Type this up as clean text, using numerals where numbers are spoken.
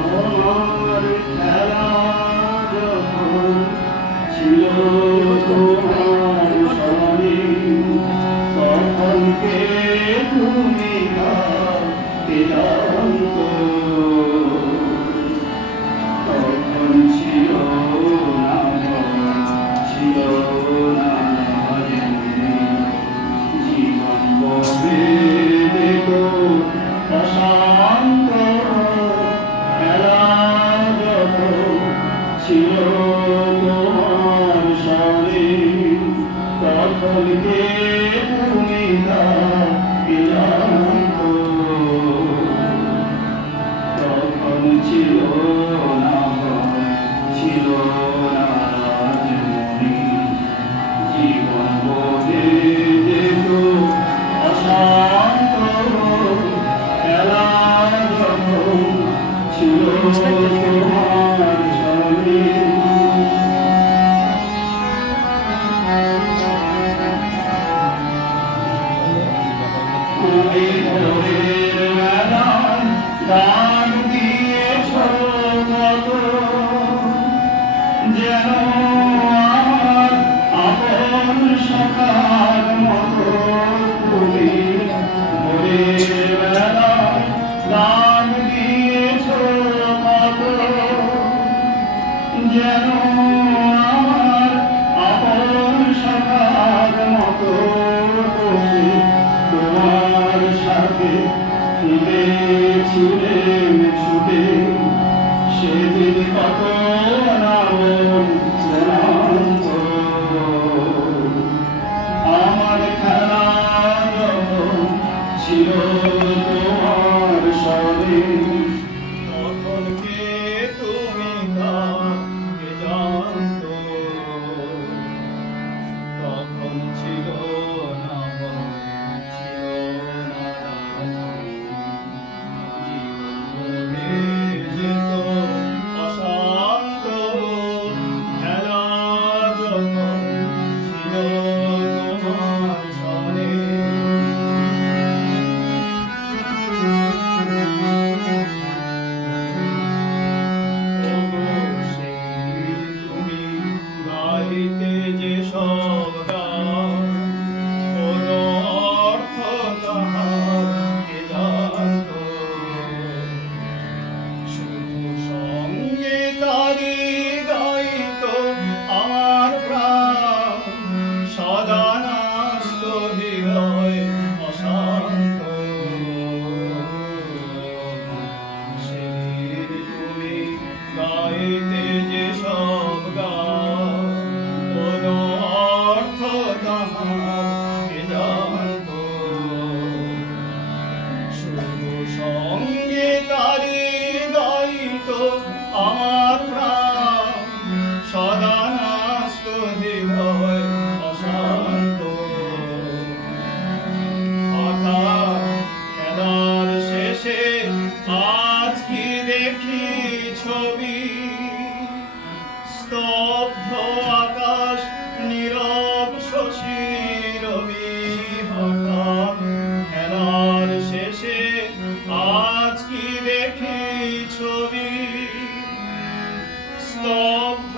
আমার খেলা যখন ছিল তোমার সনে, তখন কে তুমি ক্লান্ত, তখন ছিল না ভয়, ছিল না ভয়, জীবন ববে দেখো অশান্ত, খেলা যখন ছিল তোমার সনে, তখন কে তুমি ক্লান্ত, তখন ছিল না ভয়, ছিল না রাজমণি, জীবন বলে যেত অশান্ত, খেলা যখন ছিল তোমার সনে। তুমি ভোরের বেলায় ডাক দিয়েছ কত, যেন আমার আপন সখার মতো। তুমি ভোরের বেলায় ডাক দিয়েছ কত, যেন আমার আপন সখার মতো। তোমার সাথে ছিলেন ছুটে, সেদিন কত না মন ক্লান্ত, আমার খেলা যখন ছিল তোমার সনে, তখন কে তুমি তাকে জানত, তখন ছিল না ভয়, ছিল না রাজমণি, জীবন বলে যেত অশান্ত, খেলা যখন ছিল তোমার সনে। ওগো সেই তুমি গাইতে যেসব গান, কোনো অর্থ তাহার কে জানত, শুধু সঙ্গে তারি গাইত আমার প্রাণ, সদা নাস্ত হৃদয় অশান্ত। সেদিন তুমি গাইতে যেসব গান, কোনো অর্থ তাহার কে জানত, শুধু সঙ্গে তারি গাইত আমার প্রাণ, সদা নাস্ত হৃদয় অশান্ত। হঠাৎ খেলার শেষে আজ কি দেখি ছবি, স্তব্ধ আকাশ নীরব শশী রবি। হঠাৎ খেলার শেষে আজ কি দেখি ছবি, স্তব্ধ